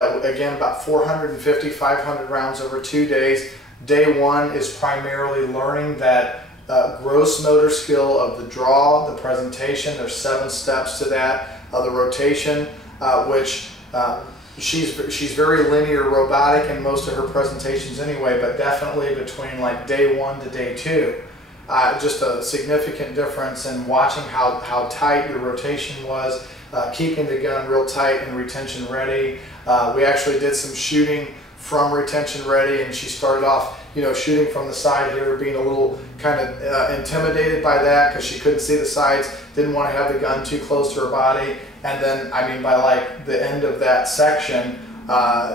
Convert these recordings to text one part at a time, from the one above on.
Again, about 450, 500 rounds over 2 days. Day one is primarily learning that gross motor skill of the draw, the presentation. There's 7 steps to that. The rotation, which she's very linear robotic in most of her presentations anyway, but definitely between like day 1 to day 2. Just a significant difference in watching how tight your rotation was, keeping the gun real tight and retention ready. We actually did some shooting from retention ready, and she started off, you know, shooting from the side here, being a little kind of intimidated by that because she couldn't see the sides, didn't want to have the gun too close to her body. And then, I mean, by like the end of that section,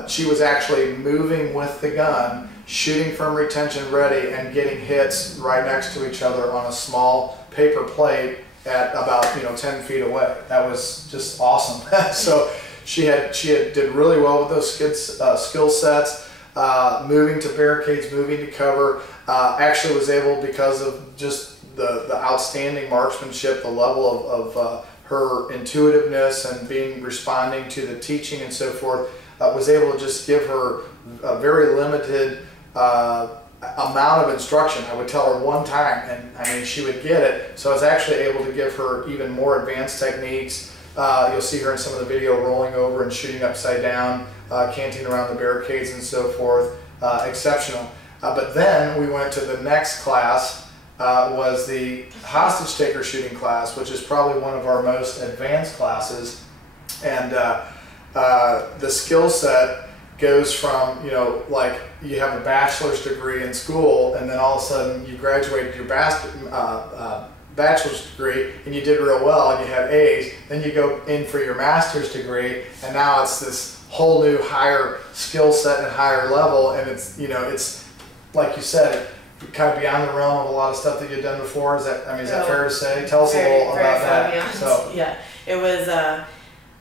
she was actually moving with the gun, shooting from retention ready, and getting hits right next to each other on a small paper plate at about, you know, 10 feet away. That was just awesome. So she did really well with those skill sets, moving to barricades, moving to cover. Actually was able, because of just the outstanding marksmanship, the level of her intuitiveness and responding to the teaching and so forth, was able to just give her a very limited amount of instruction. I would tell her one time, and I mean, she would get it. So I was actually able to give her even more advanced techniques. You'll see her in some of the video rolling over and shooting upside down, canting around the barricades and so forth. Exceptional. But then we went to the next class, was the hostage taker shooting class, which is probably one of our most advanced classes. And the skill set goes from, you know, like you have a bachelor's degree in school, and then all of a sudden you graduated your bachelor's degree and you did real well and you have A's, then you go in for your master's degree, and now it's this whole new higher skill set and higher level, and it's, you know, it's like you said, kind of beyond the realm of a lot of stuff that you've done before. Is that, I mean, is that fair to say? Tell us a little about that. So yeah, it was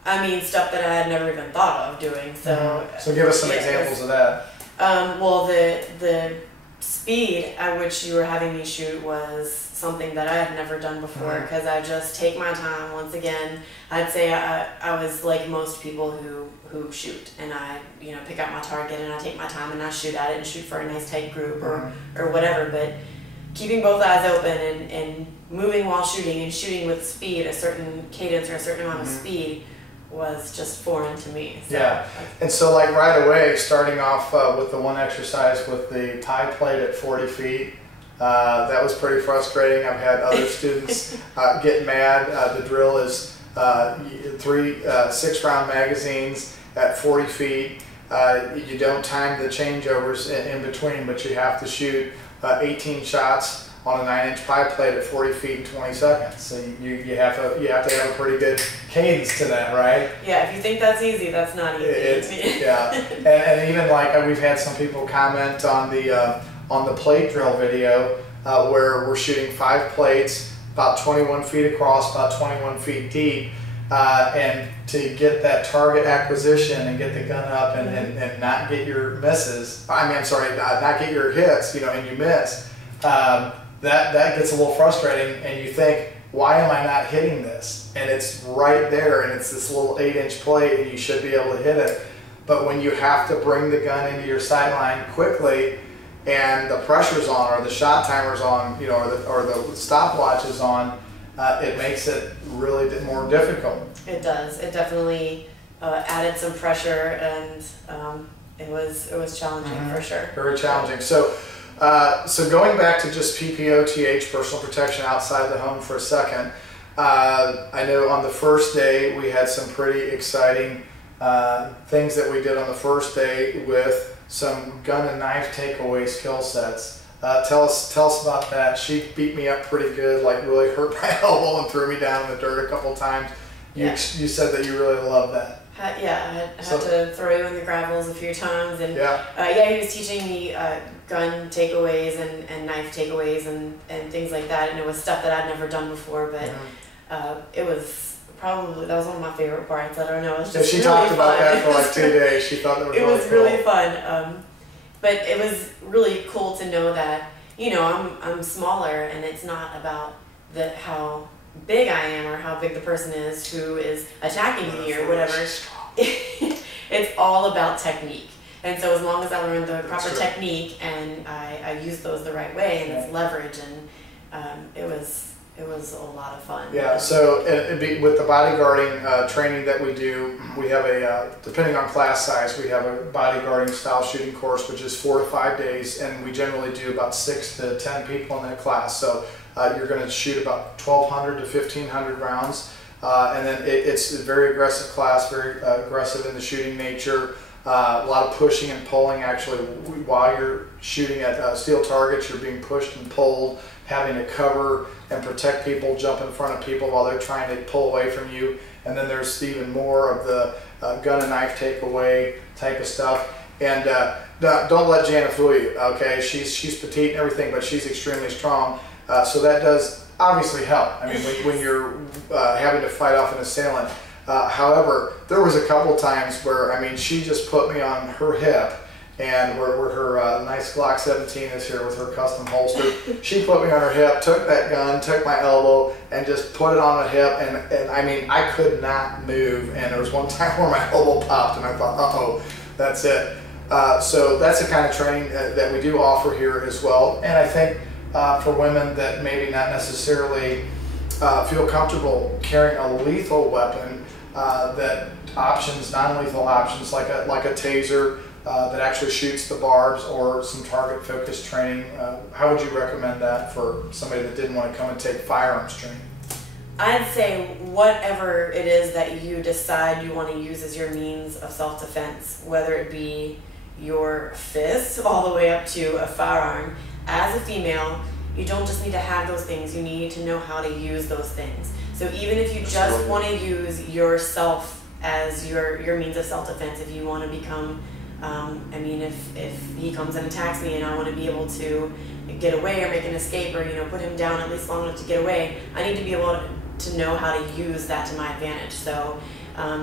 I mean, stuff that I had never even thought of doing. So so give us some examples of that. Well, the speed at which you were having me shoot was something that I had never done before, because I just take my time. Once again, I'd say I was like most people who shoot, and I, you know, pick out my target and I take my time and I shoot at it and shoot for a nice tight group or whatever. But keeping both eyes open and moving while shooting and shooting with speed, a certain cadence or a certain amount of speed, was just foreign to me. So, yeah, and so like right away, starting off with the one exercise with the tie plate at 40 feet, that was pretty frustrating. I've had other students get mad. The drill is 3 6-round magazines at 40 feet. You don't time the changeovers in between, but you have to shoot 18 shots on a 9-inch pie plate at 40 feet in 20 seconds. So you have to have a pretty good cadence to that, right? Yeah, if you think that's easy, that's not easy. Yeah, and even like we've had some people comment on the plate drill video where we're shooting 5 plates, about 21 feet across, about 21 feet deep, and to get that target acquisition and get the gun up and not get your misses. I mean, I'm sorry, not get your hits, you know, and you miss. That gets a little frustrating, and you think, why am I not hitting this? And it's right there, and it's this little 8-inch plate, and you should be able to hit it. But when you have to bring the gun into your sight line quickly, and the pressure's on, or the shot timer's on, you know, or the stopwatch is on, it makes it really more difficult. It does. It definitely added some pressure, and it was challenging for sure. Very challenging. So going back to just PPOTH, personal protection outside the home, for a second, I know on the first day we had some pretty exciting things that we did on the first day with some gun and knife takeaway skill sets. Tell us about that. She beat me up pretty good, like really hurt my elbow and threw me down in the dirt a couple times. You said that you really loved that. Yeah, I had to throw you in the gravels a few times, and he was teaching me gun takeaways and knife takeaways and things like that, and it was stuff that I'd never done before, but it was probably, that was one of my favorite parts. I don't know, it was just she talked about that for like 2 days. She thought it was really fun, but it was really cool to know that, you know, I'm smaller, and it's not about how big I am or how big the person is who is attacking me or whatever. it's all about technique. And so as long as I learned the proper true. technique and I used those the right way, and Yeah. it's leverage, and it was a lot of fun. Yeah, so with the bodyguarding training that we do, we have depending on class size, we have a bodyguarding style shooting course, which is 4 to 5 days, and we generally do about 6 to 10 people in that class. So you're going to shoot about 1,200 to 1,500 rounds, and then it's a very aggressive class, very aggressive in the shooting nature. A lot of pushing and pulling. Actually, while you're shooting at steel targets, you're being pushed and pulled, having to cover and protect people, jump in front of people while they're trying to pull away from you. And then there's even more of the gun and knife takeaway type of stuff. And don't let Janna fool you, okay? She's petite and everything, but she's extremely strong. So that does obviously help. I mean, when you're having to fight off an assailant. However, there was a couple times where, I mean, she just put me on her hip, and where her nice Glock 17 is here with her custom holster. She put me on her hip, took that gun, took my elbow, and just put it on the hip, and I mean, I could not move, and there was one time where my elbow popped, and I thought, uh-oh, that's it. So that's the kind of training that we do offer here as well, and I think for women that maybe not necessarily feel comfortable carrying a lethal weapon, that options, non-lethal options like a taser that actually shoots the barbs, or some target focused training. How would you recommend that for somebody that didn't want to come and take firearms training? I'd say whatever it is that you decide you want to use as your means of self-defense, whether it be your fists all the way up to a firearm, as a female, you don't just need to have those things, you need to know how to use those things. So even if you just want to use yourself as your means of self-defense, if you want to become, I mean, if he comes and attacks me and I want to be able to get away or make an escape, or put him down at least long enough to get away, I need to be able to know how to use that to my advantage. So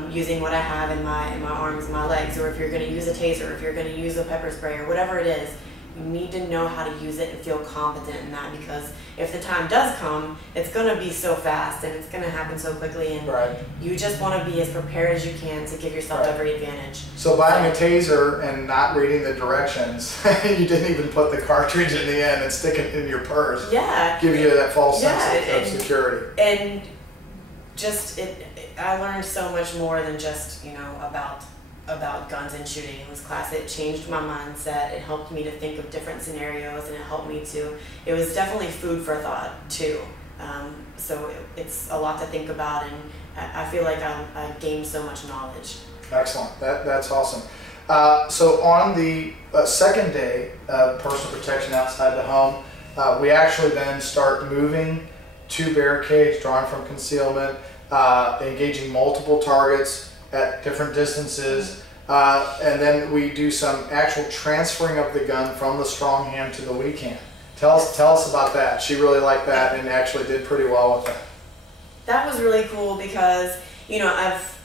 using what I have in my arms and my legs, or if you're going to use a taser, if you're going to use a pepper spray, or whatever it is, you need to know how to use it and feel competent in that, because if the time does come, it's going to be so fast and it's going to happen so quickly, and you just want to be as prepared as you can to give yourself every advantage. So buying a taser and not reading the directions, you didn't even put the cartridge in the end and stick it in your purse. Yeah. Give you that false sense of security. And just I learned so much more than just about guns and shooting in this class. It changed my mindset. It helped me to think of different scenarios, and it helped me it was definitely food for thought too. So it's a lot to think about, and I feel like I gained so much knowledge. Excellent. That's awesome. So on the second day of personal protection outside the home, we actually then start moving to barricades, drawing from concealment, engaging multiple targets at different distances, and then we do some actual transferring of the gun from the strong hand to the weak hand. Tell us about that. She really liked that and actually did pretty well with that. That was really cool because, I've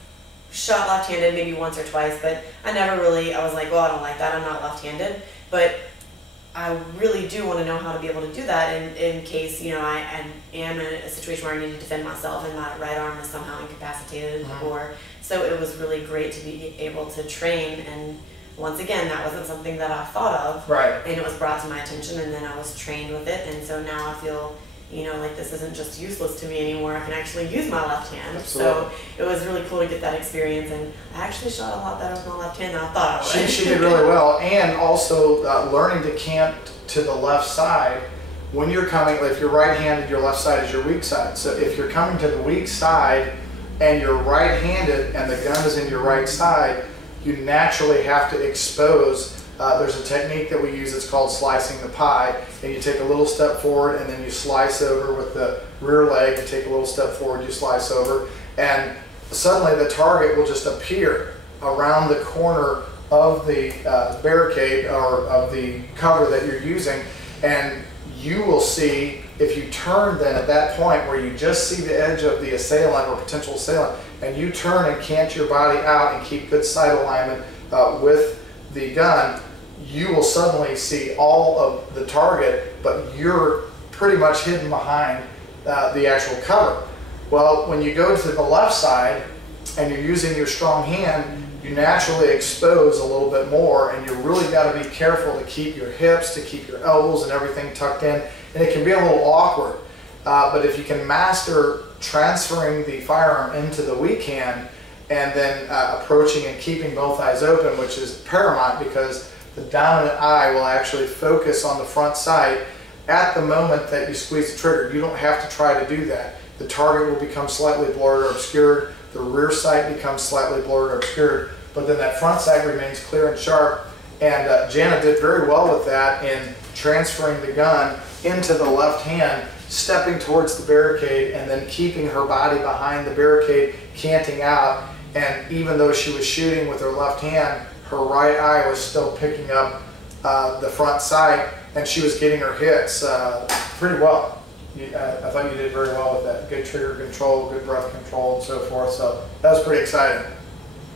shot left-handed maybe once or twice, but I was like, well, I don't like that, I'm not left-handed, but I really do want to know how to be able to do that in case, I am in a situation where I need to defend myself and my right arm is somehow incapacitated, so it was really great to be able to train, and once again, that wasn't something that I thought of, and it was brought to my attention, and then I was trained with it, and so now I feel, like this isn't just useless to me anymore. I can actually use my left hand. Absolutely. So it was really cool to get that experience, and I actually shot a lot better with my left hand than I thought I would. She did really well, and also learning to camp to the left side. When you're coming, if you're right-handed, your left side is your weak side. So if you're coming to the weak side and you're right-handed and the gun is in your right side, you naturally have to expose. There's a technique that we use, it's called slicing the pie, and you take a little step forward and then you slice over with the rear leg, you take a little step forward, you slice over, and suddenly the target will just appear around the corner of the barricade or of the cover that you're using, and you will see, if you turn then at that point where you just see the edge of the assailant or potential assailant, and you turn and cant your body out and keep good sight alignment with the gun, you will suddenly see all of the target, but you're pretty much hidden behind the actual cover. Well, when you go to the left side and you're using your strong hand, you naturally expose a little bit more, and you really got to be careful to keep your hips, to keep your elbows and everything tucked in, and it can be a little awkward. But if you can master transferring the firearm into the weak hand and then approaching and keeping both eyes open, which is paramount because the dominant eye will actually focus on the front sight at the moment that you squeeze the trigger. You don't have to try to do that. The target will become slightly blurred or obscured, the rear sight becomes slightly blurred or obscured, but then that front sight remains clear and sharp. And Janna did very well with that in transferring the gun into the left hand, stepping towards the barricade and then keeping her body behind the barricade, canting out. And even though she was shooting with her left hand, her right eye was still picking up the front sight, and she was getting her hits pretty well. I thought you did very well with that. Good trigger control, good breath control, and so forth. So that was pretty exciting.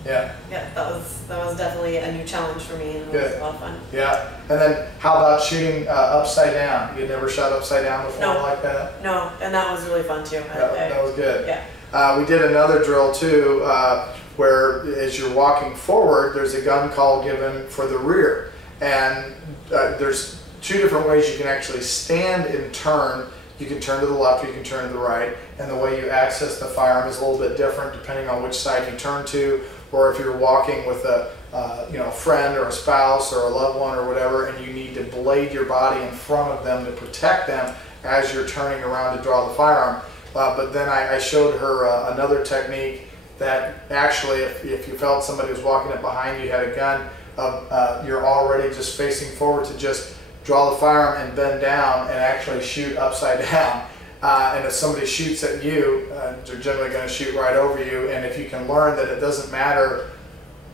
Yeah. Yeah, that was definitely a new challenge for me, and it was a lot of fun. Yeah. And then how about shooting upside down? You had never shot upside down before like that? No, and that was really fun too. That was good. Yeah. We did another drill too, where as you're walking forward, there's a gun call given for the rear. And there's two different ways you can actually stand and turn. You can turn to the left or you can turn to the right, and the way you access the firearm is a little bit different depending on which side you turn to, or if you're walking with a friend or a spouse or a loved one or whatever, and you need to blade your body in front of them to protect them as you're turning around to draw the firearm. But then I showed her another technique that actually, if you felt somebody was walking up behind you, had a gun, you're already just facing forward to just draw the firearm and bend down and actually shoot upside down. And if somebody shoots at you, they're generally going to shoot right over you. And if you can learn that it doesn't matter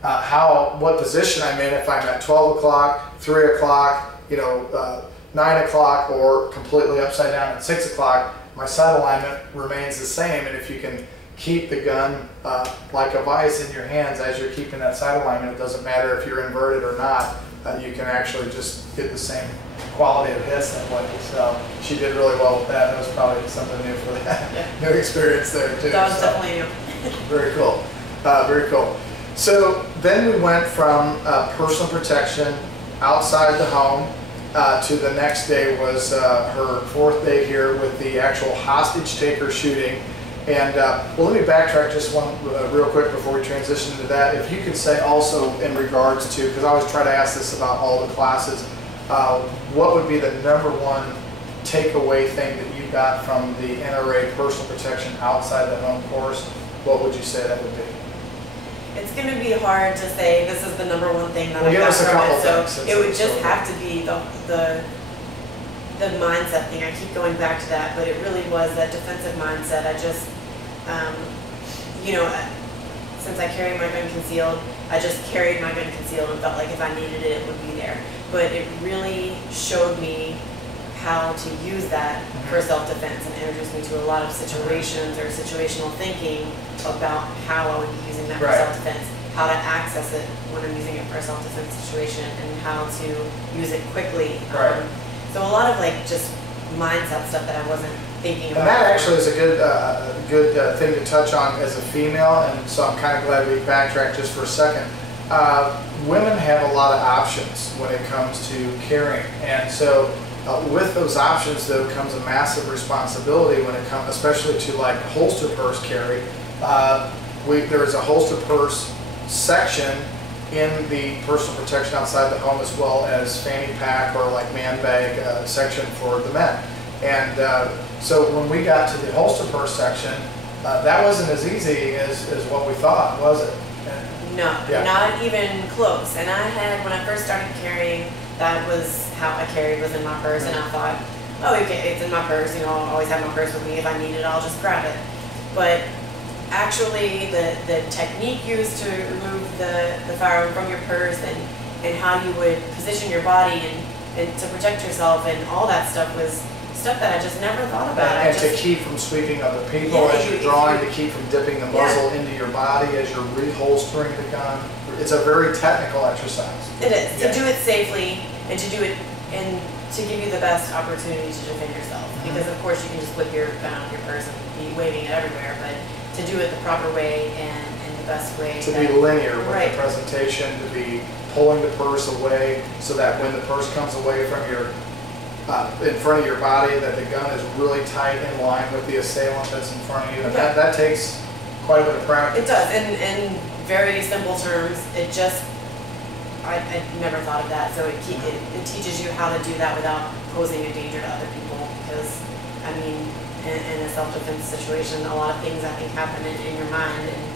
what position I'm in, if I'm at 12 o'clock, 3 o'clock, 9 o'clock, or completely upside down at 6 o'clock, my sight alignment remains the same. And if you can keep the gun like a vice in your hands as you're keeping that sight alignment, it doesn't matter if you're inverted or not, you can actually just get the same quality of hits that way. So she did really well with that. That was probably something new for that. Yeah. New experience there too. That was definitely new. Very cool. Very cool. So then we went from personal protection outside the home to the next day was her fourth day here with the actual hostage taker shooting. And well, let me backtrack just one real quick before we transition into that. If you could say also in regards to, because I always try to ask this about all the classes, what would be the #1 takeaway thing that you got from the NRA personal protection outside the home course? What would you say that would be? It's going to be hard to say this is the #1 thing that I got from it. So it would just have to be the mindset thing. I keep going back to that, but it really was that defensive mindset. I just, since I carry my gun concealed, I just carried my gun concealed and felt like if I needed it, it would be there. But it really showed me how to use that for self-defense and introduced me to a lot of situations or situational thinking about how I would be using that for self-defense, how to access it when I'm using it for a self-defense situation, and how to use it quickly. So a lot of just mindset stuff that I wasn't thinking about. And that actually is a good thing to touch on as a female, and so I'm kind of glad we backtracked just for a second. Women have a lot of options when it comes to carrying, and so with those options though comes a massive responsibility when it comes, especially to holster purse carry. There is a holster purse section in the personal protection outside the home, as well as fanny pack or man bag section for the men. And so when we got to the holster purse section, that wasn't as easy as what we thought, was it? No, not even close. And when I first started carrying, that was how I carried, was in my purse, and I thought, oh, okay, it's in my purse, I'll always have my purse with me. If I need it, I'll just grab it. But actually, the technique used to remove the firearm from your purse and how you would position your body and to protect yourself and all that stuff was stuff that I just never thought about. And to keep from sweeping other people as you're drawing, to keep from dipping the muzzle into your body as you're reholstering the gun. It's a very technical exercise. It is. To do it safely and to do it and to give you the best opportunity to defend yourself. Because of course you can just whip your gun out of your purse and be waving it everywhere, but to do it the proper way and best way. To be linear with the presentation, to be pulling the purse away so that when the purse comes away from your, in front of your body, that the gun is really tight in line with the assailant that's in front of you. And that takes quite a bit of practice. It does. In very simple terms, it just, I never thought of that. So it teaches you how to do that without posing a danger to other people. Because, I mean, in a self-defense situation, a lot of things I think happen in your mind. And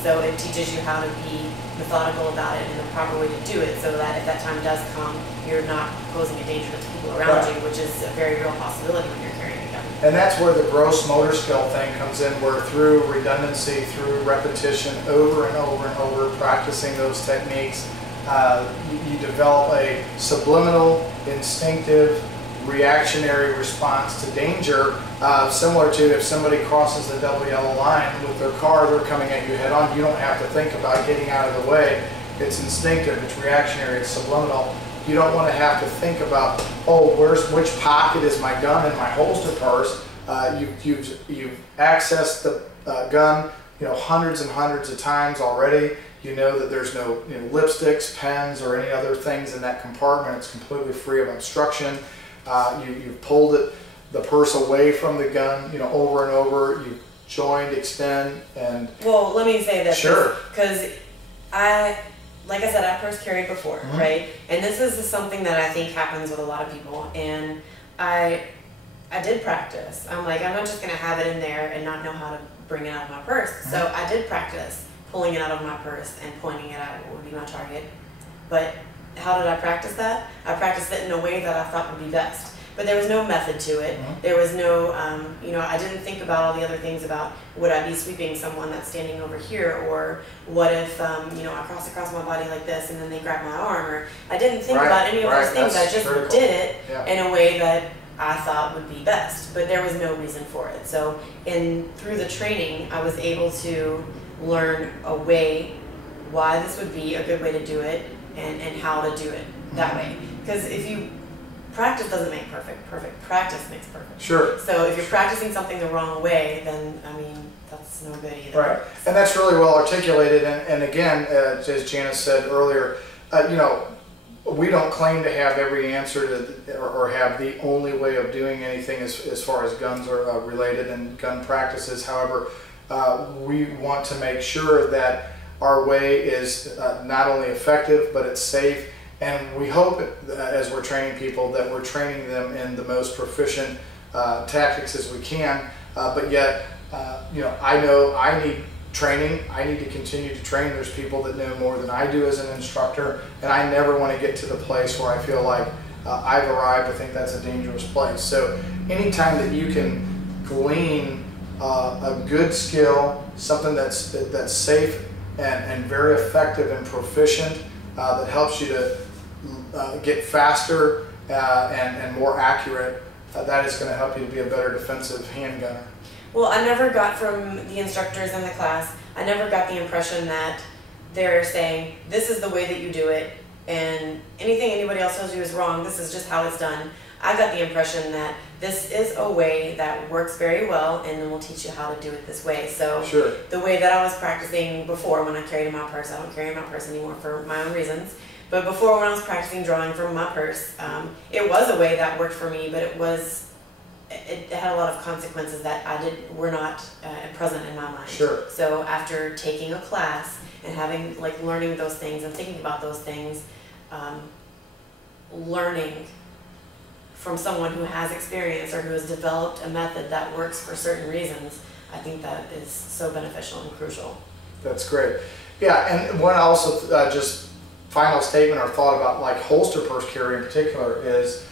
so it teaches you how to be methodical about it and the proper way to do it, so that if that time does come, you're not posing a danger to the people around you, which is a very real possibility when you're carrying a gun. And that's where the gross motor skill thing comes in, where through redundancy, through repetition, over and over and over, practicing those techniques, you develop a subliminal, instinctive, reactionary response to danger, similar to if somebody crosses the double yellow line with their car, they're coming at you head on. You don't have to think about getting out of the way. It's instinctive, it's reactionary, it's subliminal. You don't want to have to think about, oh, which pocket is my gun in my holster purse. You've accessed the gun, hundreds and hundreds of times already. You know that there's no lipsticks, pens, or any other things in that compartment. It's completely free of obstruction. You've pulled the purse away from the gun, over and over. You've joined, extend, and... Well, let me say this. Sure. Because like I said, I purse carried before, right? And this is something that I think happens with a lot of people. And I did practice. I'm like, I'm not just going to have it in there and not know how to bring it out of my purse. So I did practice pulling it out of my purse and pointing it at what would be my target. But how did I practice that? I practiced it in a way that I thought would be best. But there was no method to it. There was no, I didn't think about all the other things about, would I be sweeping someone that's standing over here, or what if, I cross across my body like this and then they grab my arm, or I didn't think about any of those things. I just did it in a way that I thought would be best, but there was no reason for it. So through the training, I was able to learn a way why this would be a good way to do it, and how to do it that way. Because if you practice doesn't make perfect. Practice makes perfect. Sure. So if you're practicing something the wrong way, then that's no good either. Right. And that's really well articulated. And again, as Janna said earlier, we don't claim to have every answer to, or have the only way of doing anything as far as guns are related and gun practices. However, we want to make sure that our way is not only effective, but it's safe. And we hope, as we're training people, that we're training them in the most proficient tactics as we can. But yet, I know I need training. I need to continue to train. There's people that know more than I do as an instructor, and I never want to get to the place where I feel like I've arrived. I think that's a dangerous place. So anytime that you can glean a good skill, something that's safe and very effective and proficient, that helps you to get faster and more accurate, that is going to help you to be a better defensive handgunner. Well, I never got from the instructors in the class, I never got the impression that they're saying, this is the way that you do it, and anything anybody else tells you is wrong, this is just how it's done. I got the impression that this is a way that works very well, and then we'll teach you how to do it this way. So the way that I was practicing before, when I carried in my purse, I don't carry in my purse anymore for my own reasons, but before, when I was practicing drawing from my purse, it was a way that worked for me, but it had a lot of consequences that were not present in my mind. So after taking a class and learning those things and thinking about those things, learning from someone who has experience or who has developed a method that works for certain reasons, I think that is so beneficial and crucial. That's great. Yeah, and one also just final statement or thought about holster purse carry in particular is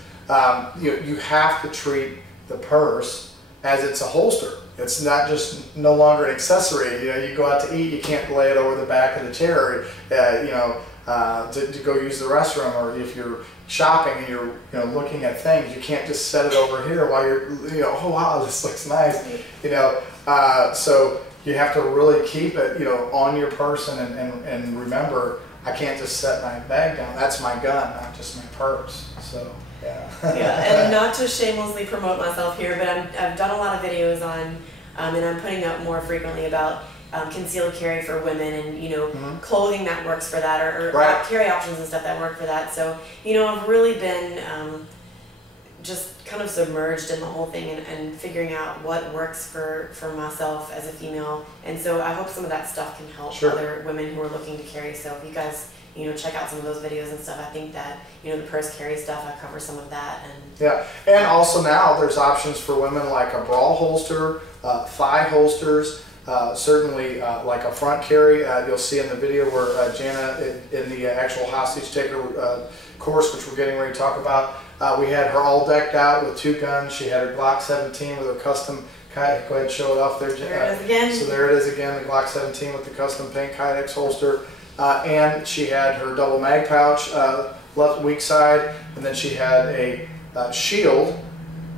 you have to treat the purse as it's a holster. It's not just no longer an accessory. You go out to eat, you can't lay it over the back of the chair, to go use the restroom, or if you're shopping and you're looking at things, you can't just set it over here while you're oh wow, this looks nice, so you have to really keep it on your person and remember, I can't just set my bag down. That's my gun, not just my purse. So yeah. And not to shamelessly promote myself here, but I've done a lot of videos on and I'm putting out more frequently about concealed carry for women, and you know, clothing that works for that, or Right. carry options and stuff that work for that. So you know, I've really been just kind of submerged in the whole thing, and figuring out what works for myself as a female. And so I hope some of that stuff can help Sure. other women who are looking to carry. So if you guys, you know, check out some of those videos and stuff, I think that, you know, the purse carry stuff, I cover some of that. And yeah, and also now there's options for women like a bra holster, thigh holsters, certainly like a front carry. You'll see in the video where Janna, in the actual hostage taker course, which we're getting ready to talk about, we had her all decked out with 2 guns. She had her Glock 17 with her custom Kydex. Go ahead and show it off there, Janna. there it is again. So there it is again, the Glock 17 with the custom pink Kydex holster. And she had her double mag pouch, left weak side, and then she had a shield,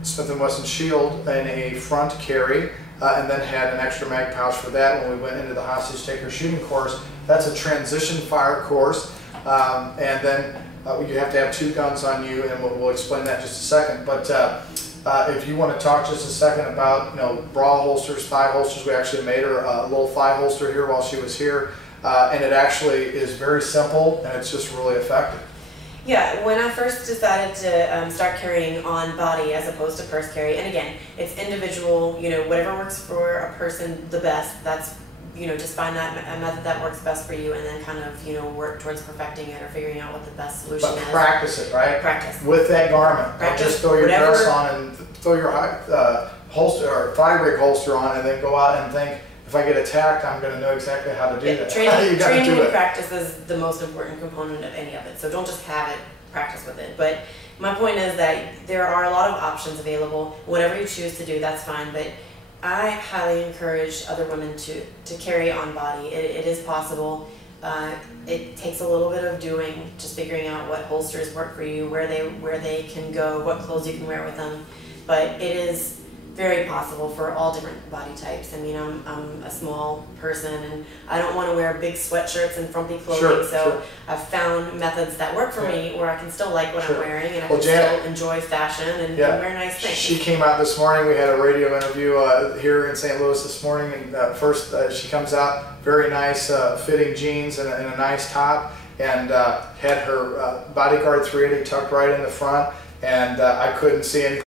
Smith & Wesson shield, and a front carry, and then had an extra mag pouch for that when we went into the hostage taker shooting course. That's a transition fire course, and then you have to have 2 guns on you, and we'll explain that in just a second. But if you want to talk just a second about, you know, bra holsters, thigh holsters, we actually made her a little thigh holster here while she was here, and it actually is very simple, and it's just really effective. Yeah, when I first decided to start carrying on body as opposed to purse carry, and again, it's individual, you know, whatever works for a person the best, that's, you know, just find that a method that works best for you, and then kind of, you know, work towards perfecting it or figuring out what the best solution But is. practice it, right? Practice. With that garment. Practice Don't just throw your whatever- dress on and throw your holster or thigh rig holster on and then go out and think, if I get attacked, I'm going to know exactly how to do that. Training, You gotta training do and it. practice is the most important component of any of it. So don't just have it, practice with it. But my point is that there are a lot of options available. Whatever you choose to do, that's fine. But I highly encourage other women to carry on body. It is possible. It takes a little bit of doing, just figuring out what holsters work for you, where they can go, what clothes you can wear with them. But it is very possible for all different body types. I mean, I'm a small person, and I don't want to wear big sweatshirts and frumpy clothing, Sure, so sure. I've found methods that work for me where I can still like what Sure. I'm wearing, and I Well, can Jan- still enjoy fashion and Yeah. wear nice things. She came out this morning. We had a radio interview here in St. Louis this morning, and first she comes out very nice fitting jeans and a nice top, and had her bodyguard 380 tucked right in the front, and I couldn't see anything